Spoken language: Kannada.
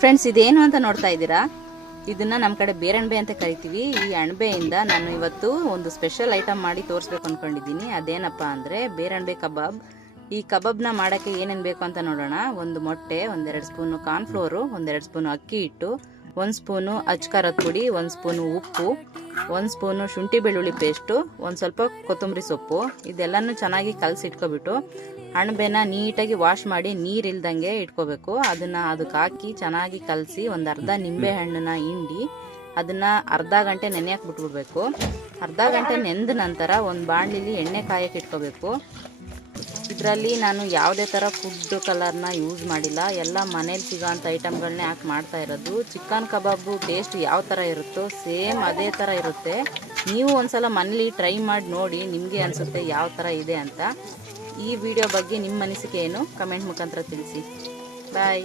ಫ್ರೆಂಡ್ಸ್ ಇದೇನು ಅಂತ ನೋಡ್ತಾ ಇದ್ದೀರಾ? ಇದನ್ನ ನಮ್ಮ ಕಡೆ ಬೇರಣ್ಬೆ ಅಂತ ಕರಿತೀವಿ. ಈ ಅಣಬೆಯಿಂದ ನಾನು ಇವತ್ತು ಒಂದು ಸ್ಪೆಷಲ್ ಐಟಮ್ ಮಾಡಿ ತೋರಿಸ್ಬೇಕು ಅಂದ್ಕೊಂಡಿದ್ದೀನಿ ಅದೇನಪ್ಪ ಅಂದರೆ ಬೇರಣ್ಬೆ ಕಬಾಬ್. ಈ ಕಬಾಬ್ನ ಮಾಡೋಕ್ಕೆ ಏನೇನು ಬೇಕು ಅಂತ ನೋಡೋಣ. ಒಂದು ಮೊಟ್ಟೆ, ಒಂದೆರಡು ಸ್ಪೂನು ಕಾರ್ನ್ಫ್ಲೋರು ಒಂದೆರಡು ಸ್ಪೂನು ಅಕ್ಕಿ ಹಿಟ್ಟು, ಒಂದು ಸ್ಪೂನು ಅಚ್ಕಾರದ ಪುಡಿ, ಒಂದು ಸ್ಪೂನು ಉಪ್ಪು ಒಂದು ಸ್ಪೂನು ಶುಂಠಿ ಬೆಳ್ಳುಳ್ಳಿ ಪೇಸ್ಟು ಒಂದು ಸ್ವಲ್ಪ ಕೊತ್ತಂಬರಿ ಸೊಪ್ಪು, ಇದೆಲ್ಲನೂ ಚೆನ್ನಾಗಿ ಕಲಸಿ ಇಟ್ಕೊಬಿಟ್ಟು ಅಣಬೆನ ನೀಟಾಗಿ ವಾಶ್ ಮಾಡಿ ನೀರಿಲ್ದಂಗೆ ಇಟ್ಕೋಬೇಕು. ಅದನ್ನು ಅದಕ್ಕೆ ಹಾಕಿ ಚೆನ್ನಾಗಿ ಕಲಸಿ ಒಂದು ಅರ್ಧ ನಿಂಬೆ ಹಣ್ಣನ್ನ ಹಿಂಡಿ, ಅದನ್ನು ಅರ್ಧ ಗಂಟೆ ನೆನೆಯಕ್ಕೆ ಬಿಟ್ಬಿಡ್ಬೇಕು. ಅರ್ಧ ಗಂಟೆ ನೆಂದ ನಂತರ ಒಂದು ಬಾಣಲಿಲಿ ಎಣ್ಣೆ ಕಾಯಕ್ಕೆ ಇಟ್ಕೋಬೇಕು. ಇದರಲ್ಲಿ ನಾನು ಯಾವುದೇ ಥರ ಫುಡ್ ಕಲರ್ನ ಯೂಸ್ ಮಾಡಿಲ್ಲ. ಎಲ್ಲ ಮನೇಲಿ ಸಿಗೋಂಥ ಐಟಮ್ಗಳನ್ನೇ ಹಾಕಿ ಮಾಡ್ತಾ ಇರೋದು. ಚಿಕನ್ ಕಬಾಬು ಟೇಸ್ಟ್ ಯಾವ ಥರ ಇರುತ್ತೋ ಸೇಮ್ ಅದೇ ಥರ ಇರುತ್ತೆ. ನೀವು ಒಂದ್ಸಲ ಮನೇಲಿ ಟ್ರೈ ಮಾಡಿ ನೋಡಿ ನಿಮಗೆ ಅನಿಸುತ್ತೆ ಯಾವ ಥರ ಇದೆ ಅಂತ. ಈ ವಿಡಿಯೋ ಬಗ್ಗೆ ನಿಮ್ಮ ಅನಿಸಿಕೆ ಏನು? ಕಮೆಂಟ್ ಮುಖಾಂತರ ತಿಳಿಸಿ. ಬಾಯ್